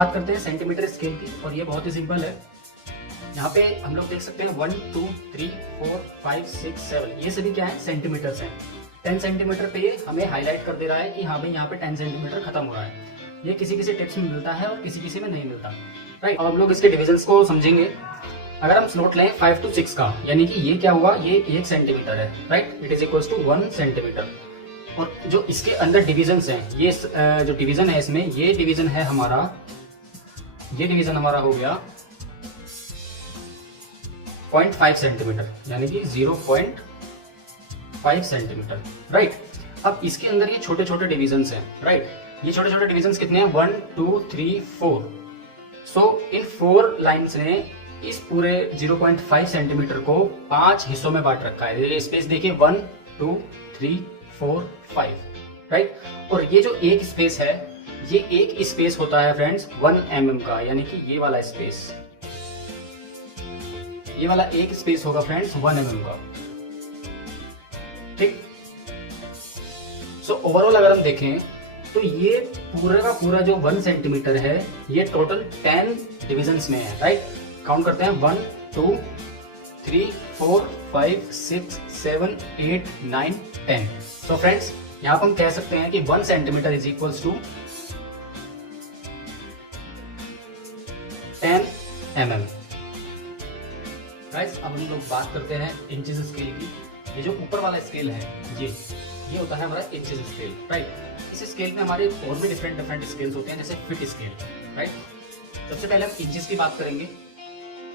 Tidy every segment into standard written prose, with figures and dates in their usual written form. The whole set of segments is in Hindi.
बात करते हैं सेंटीमीटर स्केल की, और ये बहुत ही सिंपल है। यहाँ पे हम लोग देख सकते हैं 1 2 3 4 5 6 7, ये सभी क्या है, सेंटीमीटर्स हैं। 10 सेंटीमीटर पे ये हमें हाईलाइट कर दे रहा है कि हाँ भाई यहाँ पे 10 सेंटीमीटर खत्म हो रहा है। ये किसी किसी टिप्स में मिलता है और किसी किसी में नहीं मिलता, राइट। अब हम लोग इसके डिविजन्स को समझेंगे। अगर हम स्लॉट लें 5 to 6 का, यानी कि ये क्या हुआ, ये 1 सेंटीमीटर है, right. It is equals to 1 centimetre. और जो इसके अंदर डिविजन्स हैं, ये जो डिवीजन है इसमें, ये डिवीजन है हमारा, ये डिवीजन हमारा हो गया 0.5 सेंटीमीटर, यानी कि 0.5 सेंटीमीटर, राइट। अब इसके अंदर ये छोटे छोटे डिविजन्स हैं, राइट। ये छोटे छोटे डिविजन्स कितने हैं, 1 2 3 4। सो इन 4 लाइन्स ने इस पूरे 0.5 सेंटीमीटर को 5 हिस्सों में बांट रखा है। ये स्पेस देखिए, 1 2 3 4 5, राइट। और ये जो एक स्पेस है, ये एक स्पेस होता है फ्रेंड्स 1 mm का, यानी कि ये वाला स्पेस, ये वाला एक स्पेस होगा फ्रेंड्स 1 mm का, ठीक। सो ओवरऑल अगर हम देखें तो ये पूरा का पूरा जो 1 सेंटीमीटर है, ये टोटल 10 डिविजन्स में है, राइट। काउंट करते हैं, 1 2 3 4 5 6 7 8 9 10। सो फ्रेंड्स, यहाँ पर हम कह सकते हैं कि 1 centimetre is equals to 10 mm। Guys, अब हम लोग बात करते हैं इंचेस स्केल की। ये जो ऊपर वाला स्केल है, ये होता है हमारा इंचेस स्केल, राइट। इस स्केल में हमारे और भी डिफरेंट स्केल्स होते हैं, जैसे फिट स्केल, राइट। सबसे पहले हम इंचेस की बात करेंगे।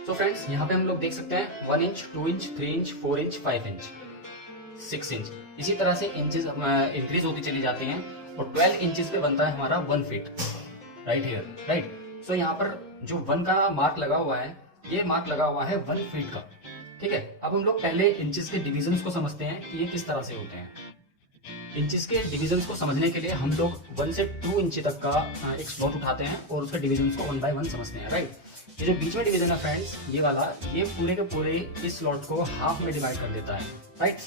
तो फ्रेंड्स, यहाँ पे हम लोग देख सकते हैं 1 inch 2 inch 3 inch 4 inch 5 inch 6 inch. इसी तरह से इंचेस इंक्रीज होती चली जाती हैं, और 12 इंचेस पे बनता है हमारा 1 फीट, राइट हियर, राइट। सो यहाँ पर जो 1 का मार्क लगा हुआ है, ये मार्क लगा हुआ है 1 फीट का, ठीक है। अब हम लोग पहले इंचेस के डिविजन्स को समझते हैं कि ये किस तरह से होते हैं। इंचेस के डिविजन्स को समझने के लिए हम लोग 1 से 2 इंच तक का एक स्लॉट उठाते हैं और उसके डिविजन्स को 1 बाय 1 समझते हैं, राइट। ये जो बीच में डिवीजन है फ्रेंड्स, ये वाला, ये पूरे के पूरे इस स्लॉट को हाफ में डिवाइड कर देता है, राइट।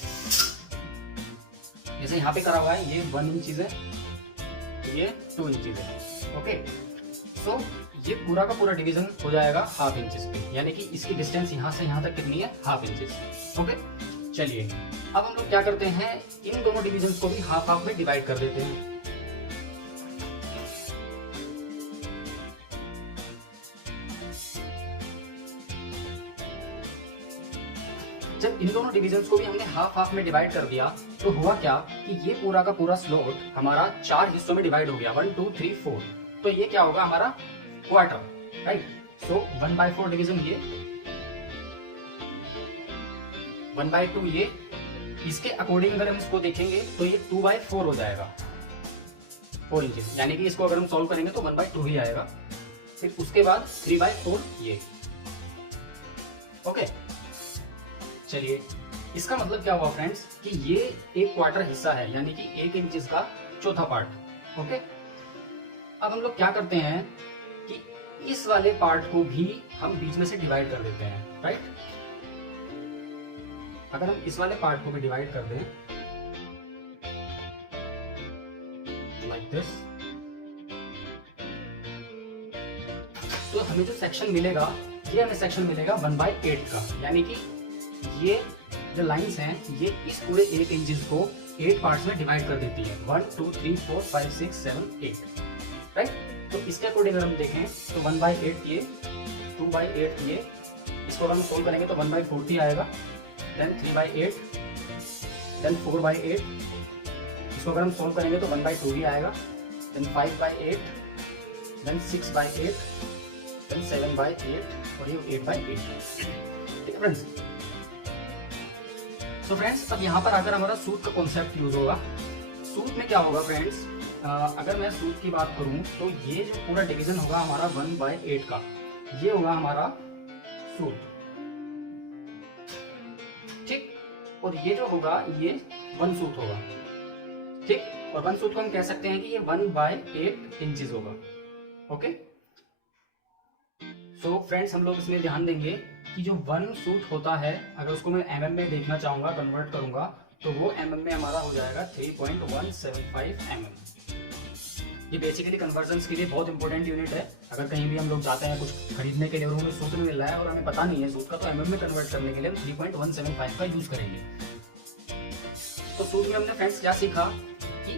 जैसे यहाँ पे करा हुआ है, ये 1 इंच है, ये 2 इंच है, ओके। सो ये पूरा का पूरा डिवीजन हो जाएगा हाफ इंचेस पे, यानी कि इसकी डिस्टेंस यहाँ से यहाँ तक कितनी है, हाफ इंचेस, ओके। चलिए, अब हम लोग क्या करते हैं, इन दोनों डिविजन्स को भी हाफ हाफ में डिवाइड कर देते हैं। जब इन दोनों डिविजन्स को भी हमने हाफ हाफ में डिवाइड कर दिया, तो हुआ क्या कि ये पूरा का पूरा स्लॉट हमारा 4 हिस्सों में डिवाइड हो गया, 1 2 3 4। तो ये क्या होगा, हमारा क्वार्टर, राइट। सो 1/4 डिवीजन ये, 1/2 ये। इसके अकॉर्डिंग अगर हम इसको देखेंगे तो ये 2/4 हो जाएगा, 4 इंचेस, यानी कि इसको अगर हम सॉल्व करेंगे तो 1/2 ही आएगा। फिर उसके बाद 3/4 ये, ओके। चलिए, इसका मतलब क्या हुआ फ्रेंड्स कि ये एक क्वार्टर हिस्सा है, यानी कि 1 इंचेस का चौथा पार्ट, ओके। अब हम लोग क्या करते हैं कि इस वाले पार्ट को भी हम बीच में से डिवाइड कर देते हैं, राइट। अगर हम इस वाले पार्ट को भी डिवाइड कर दें लाइक दिस, तो हमें जो सेक्शन मिलेगा, ये हमें सेक्शन मिलेगा 1/8 का, यानी कि ये जो लाइंस हैं, ये इस पूरे 1 इंचेस को 8 पार्ट्स में डिवाइड कर देती है, 1 2 3 4 5 6 7 8, राइट। तो इसके अकॉर्डिंग अगर हम देखें तो 1/8 ये, 2/8 ये, इसको अगर हम सोल्व करेंगे तो 1/40 आएगा, देन 3/8, देन 4/8, इसको अगर हम सोल्व करेंगे तो 1/2 ही आएगा, देन 5/8, देन 6/8, देन 7/8, और ये 8/8, ठीक है फ्रेंड्स। तो फ्रेंड्स, अब यहाँ पर आकर हमारा सूत्र का कॉन्सेप्ट यूज होगा। सूत्र में क्या होगा फ्रेंड्स, अगर मैं सूत्र की बात करूं तो ये जो पूरा डिवीजन होगा हमारा 1/8 का, ये होगा हमारा सूत्र, ठीक। और ये जो होगा, ये 1 सूत्र होगा, ठीक। और 1 सूत्र को हम कह सकते हैं कि ये 1/8 इंचेस होगा, ओके। सो फ्रेंड्स, हम लोग इसमें ध्यान देंगे कि जो 1 सूत्र होता है, अगर उसको मैं mm में देखना चाहूंगा, कन्वर्ट करूंगा, तो वो mm में हमारा हो जाएगा 3.175 mm। ये बेसिकली कन्वर्जन्स के लिए बहुत इंपॉर्टेंट यूनिट है। अगर कहीं भी हम लोग जाते हैं कुछ खरीदने के लिए और हमें सूत्र मिल रहा है और हमें पता नहीं है सूत्र का, तो mm में कन्वर्ट करने के लिए हम 3.175 का यूज करेंगे। तो सूत्र में हमने फ्रेंड्स क्या सीखा कि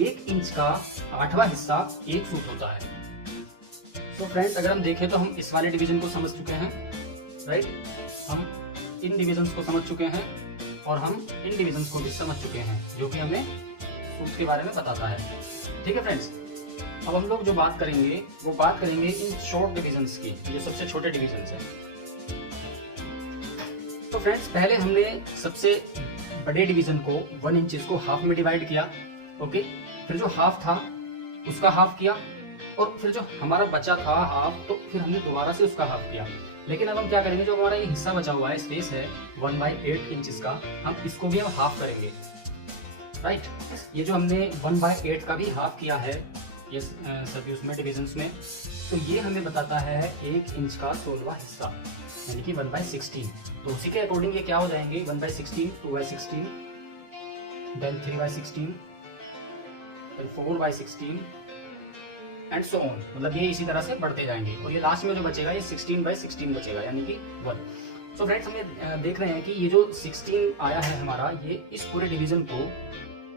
1 इंच का 8वां हिस्सा 1 फुट होता है। तो फ्रेंड्स अगर हम देखें तो हम इस वाले डिवीजन को समझ चुके हैं, राइट। हम इन डिविजन्स को समझ चुके हैं और हम इन डिविजन्स को भी समझ चुके हैं, जो कि हमें सूत्र के बारे में बताता है। ठीक है फ्रेंड्स, अब हम लोग जो बात करेंगे वो बात करेंगे इन शॉर्ट डिविजन्स की, जो सबसे छोटे डिविजन्स हैं। तो फ्रेंड्स पहले हमने सबसे बड़े डिवीजन को 1 इंचेस को हाफ में डिवाइड किया, ओके। फिर जो हाफ था उसका हाफ किया और फिर जो हमारा बचा था हाफ, तो फिर हमने दोबारा से उसका हाफ किया। लेकिन अब हम क्या करेंगे, जो हमारा ये हिस्सा बचा हुआ है, स्पेस है 1/8 इंचेस का, हम इसको भी हम हाफ करेंगे, राइट। ये जो हमने 1/8 का भी हाफ किया है ये सभी उसमें डिविजन्स में, तो ये हमें बताता है 1 इंच का 16वां हिस्सा, यानी कि 1/16। तो उसी के अकॉर्डिंग ये क्या हो जाएंगे, 1/16, 2/16, then 3/16, then 4/16 and so on. मतलब ये इसी तरह से बढ़ते जाएंगे और ये लास्ट में जो बचेगा ये 16/16 बचेगा, यानी कि 1। सो फ्रेंड्स हम देख रहे हैं कि ये जो 16 आया है हमारा, ये इस पूरे डिवीजन को,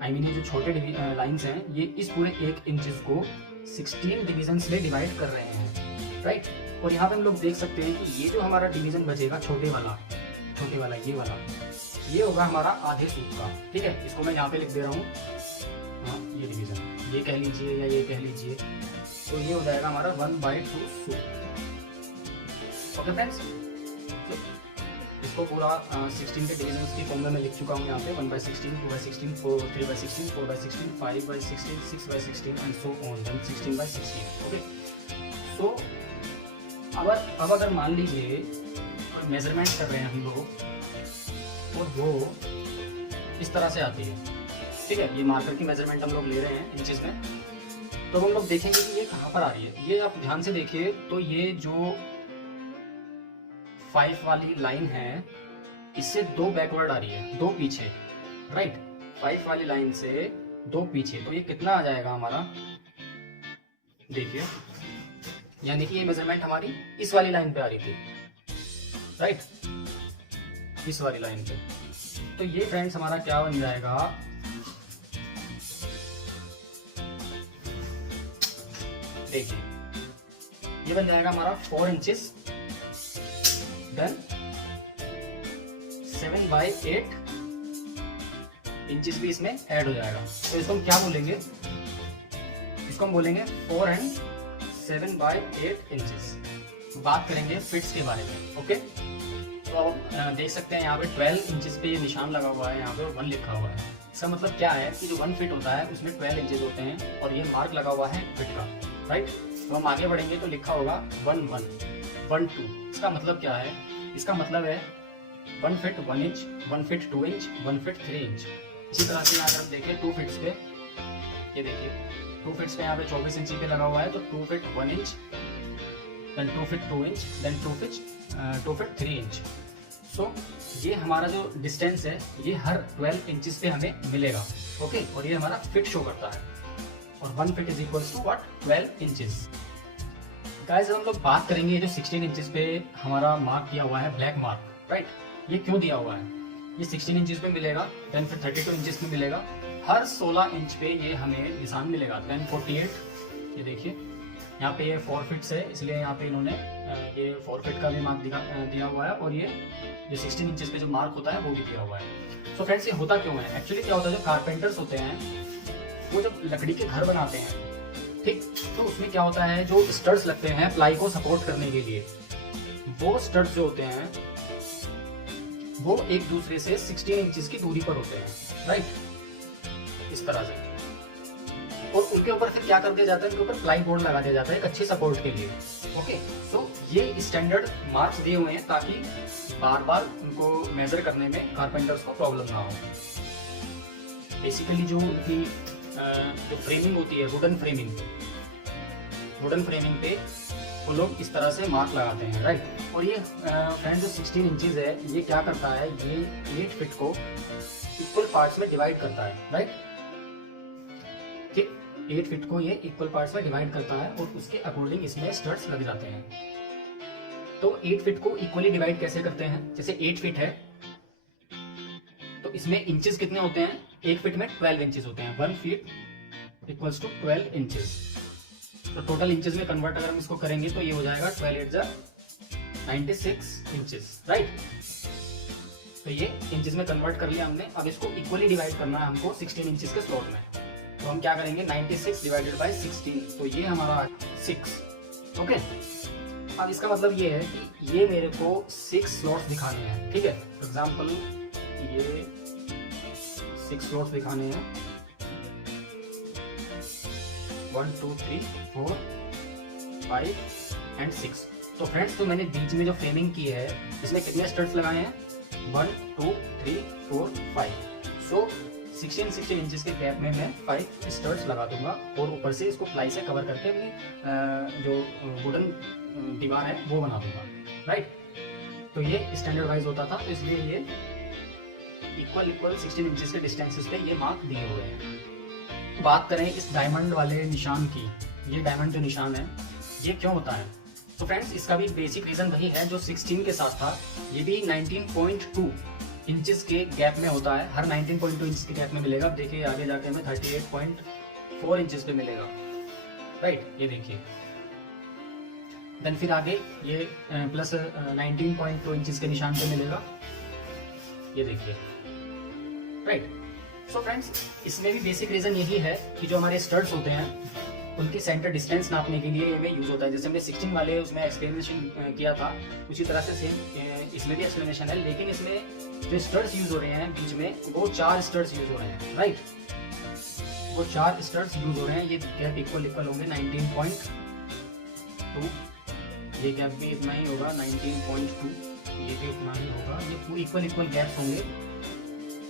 ये जो छोटे लाइंस हैं, ये इस पूरे 1 इंचेस को 16 डिविजन्स में डिवाइड कर रहे हैं, राइट। और यहाँ पे हम लोग देख सकते हैं कि ये जो हमारा डिवीजन बचेगा छोटे वाला ये वाला, ये होगा हमारा आधे सूत्र का। ठीक है, इसको मैं यहाँ पे लिख दे रहा हूँ, हाँ ये डिवीजन, ये कह लीजिए या ये कह लीजिए, तो ये हो जाएगा हमारा 1/2 सूत्र। ओके फ्रेंड्स, तो इसको पूरा 16 के डिविजन्स की फॉर्म में मैं लिख चुका हूँ यहाँ पे, 1/16, 2/16, 3/16, 4/16, 5/16, 6/16 and so on, then 16/16। Okay, so अब अगर मान लीजिए मेजरमेंट कर रहे हैं हम लोग और वो इस तरह से आती है, ठीक है, ये मार्कर की मेजरमेंट हम लोग ले रहे हैं इंचेस में, तो हम लोग देखेंगे कि ये कहाँ पर आ रही है। ये आप ध्यान से देखिए, तो ये जो 5 वाली लाइन है, इससे 2 बैकवर्ड आ रही है, 2 पीछे, राइट। 5 वाली लाइन से 2 पीछे, तो ये कितना आ जाएगा हमारा, देखिए, यानी कि ये मेजरमेंट हमारी इस वाली लाइन पे आ रही थी, राइट, इस वाली लाइन पे। तो ये फ्रेंड्स हमारा क्या बन जाएगा, देखिए ये बन जाएगा हमारा 4 इंचेस, देन 7/8 इंचेस भी इसमें ऐड हो जाएगा। तो इसको हम क्या बोलेंगे, इसको हम बोलेंगे 4 and 7/8 इंचेस। बात करेंगे फिट्स के बारे में, ओके। तो आप देख सकते हैं यहाँ पे 12 इंचेस पे ये निशान लगा हुआ है, यहाँ पे 1 लिखा हुआ है। इसका मतलब क्या है कि जो 1 फिट होता है उसमें 12 इंचेस होते हैं और ये मार्क लगा हुआ है फिट का, राइट। तो हम आगे बढ़ेंगे तो लिखा होगा 1, 1, 2। इसका मतलब क्या है, इसका मतलब है 1 fit 1 inch, 1 fit 2 inch, 1 fit 3 inch. इसी तरह से अगर हम देखें 2 फिट्स पे, ये देखिए 2 फिट्स पे यहाँ पे 24 इंची पे लगा हुआ है, तो 2 feet 1 inch, then 2 feet 2 inch, then 2 feet 3 inch. So ये हमारा जो डिस्टेंस है ये हर 12 इंचेस पे हमें मिलेगा, ओके। और ये हमारा फिट शो करता है, और 1 feet is equals to what, 12 inches. Guys अब हम लोग बात करेंगे जो 16 इंचेस पे हमारा मार्क किया हुआ है, ब्लैक मार्क, राइट। ये क्यों दिया हुआ है, ये 16 इंचेस पे मिलेगा, देन फिर 32 इंचेस में मिलेगा, हर 16 इंच पे ये हमें निशान मिलेगा, देन 48। ये देखिए यहाँ पे ये 4 फिट्स है, इसलिए यहाँ पे इन्होंने ये 4 फिट का भी मार्क दिया हुआ है, और ये 16 इंचेस पे जो मार्क होता है वो भी दिया हुआ है। सो फ्रेंड्स ये होता क्यों है, एक्चुअली क्या होता है, जो कारपेंटर्स होते हैं वो जब लकड़ी के घर बनाते हैं, ठीक, तो उसमें क्या होता है, जो स्टड्स लगते हैं प्लाई को सपोर्ट करने के लिए, वो स्टड्स जो होते हैं वो एक दूसरे से 16 इंचेस की दूरी पर होते हैं, राइट, इस तरह से। और उनके ऊपर फिर क्या कर दिया जाता है, उनके ऊपर प्लाई बोर्ड लगा दिया जाता है एक अच्छे सपोर्ट के लिए, ओके। सो ये स्टैंडर्ड मार्क्स दिए हुए हैं ताकि बार बार उनको मेजर करने में कारपेंटर्स को प्रॉब्लम ना हो। बेसिकली जो उनकी जो फ्रेमिंग होती है, वुडन फ्रेमिंग पे वो लोग इस तरह से मार्क लगाते हैं, राइट। और ये फ्रेंड जो 16 इंचेस है, ये क्या करता है, ये 8 फिट को इक्वल पार्ट्स में डिवाइड करता है, राइट, ठीक। 8 फीट को ये इक्वल पार्ट्स में डिवाइड करता है और उसके अकॉर्डिंग इसमें स्टड्स लग जाते हैं। तो 8 फीट को इक्वली डिवाइड कैसे करते हैं? जैसे 8 फीट है तो इसमें इंचेस कितने होते हैं? 1 फीट में 12 इंचेस होते हैं। 1 फीट इक्वल्स टू 12 इंचेस। तो टोटल इंचेस में कन्वर्ट अगर हम इसको करेंगे तो ये हो जाएगा 12 8 96 इंचेस, राइट। तो ये इंचेस में कन्वर्ट कर लिया हमने। अब इसको इक्वली डिवाइड करना है हमको 16 इंचेस के स्लॉट में। तो हम क्या करेंगे? 96 डिवाइडेड बाय 16, तो ये हमारा 6। ओके, अब इसका मतलब ये है कि ये मेरे को 6 स्लॉट्स दिखाने हैं, ठीक है। फॉर एग्जाम्पल ये 6 स्लॉट्स दिखाने हैं, 1 2 3 4 5 एंड 6। तो फ्रेंड्स, तो मैंने बीच में जो फ्रेमिंग की है इसमें कितने स्टड्स लगाए हैं? 1 2 3 4 5। सो 16 इंचेस के गैप में मैं 5 स्टड्स लगा दूंगा और ऊपर से इसको प्लाई से कवर करके अपनी जो वुडन दीवार है वो बना दूंगा, राइट। तो ये स्टैंडर्ड वाइज होता था, तो इसलिए ये इक्वल 16 इंचेस के डिस्टेंसेस पे ये मार्क दिए हुए हैं। बात करें इस डायमंड वाले निशान की, ये डायमंड जो निशान है ये क्यों होता है? तो फ्रेंड्स, इसका भी बेसिक रीजन वही है जो 16 के साथ था। ये भी 19.2 इंचेस के गैप में होता है। हर 19.2 इंच के गैप में मिलेगा। अब देखिए आगे जाके हमें 38.4 इंचेस पे मिलेगा, राइट। ये देखिए, देन फिर आगे ये प्लस 19.2 इंचेस के निशान पे मिलेगा, ये देखिए, राइट। सो फ्रेंड्स, इसमें भी बेसिक रीजन यही है कि जो हमारे स्टड्स होते हैं उनकी सेंटर डिस्टेंस नापने के लिए ये यूज होता है। जैसे हमने 16 वाले उसमें एक्सप्लेनेशन किया था, उसी तरह से सेम इसमें भी एक्सप्लेनेशन है, लेकिन इसमें जो स्टड्स यूज हो रहे हैं बीच में वो 4 स्टड्स यूज हो रहे हैं, राइट। वो 4 स्टड्स यूज हो रहे हैं। ये गैप इक्वल होंगे 19.2, ये गैप भी इतना ही होगा 19.2, ये भी उतना ही होगा। ये इक्वल गैप्स होंगे।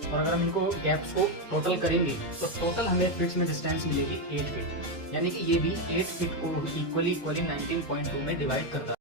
और अगर हम इनको गैप्स को टोटल करेंगे तो टोटल हमें फीट्स में डिस्टेंस मिलेगी 8 फीट, यानी कि ये भी 8 फीट को इक्वली 19.2 में डिवाइड करता है।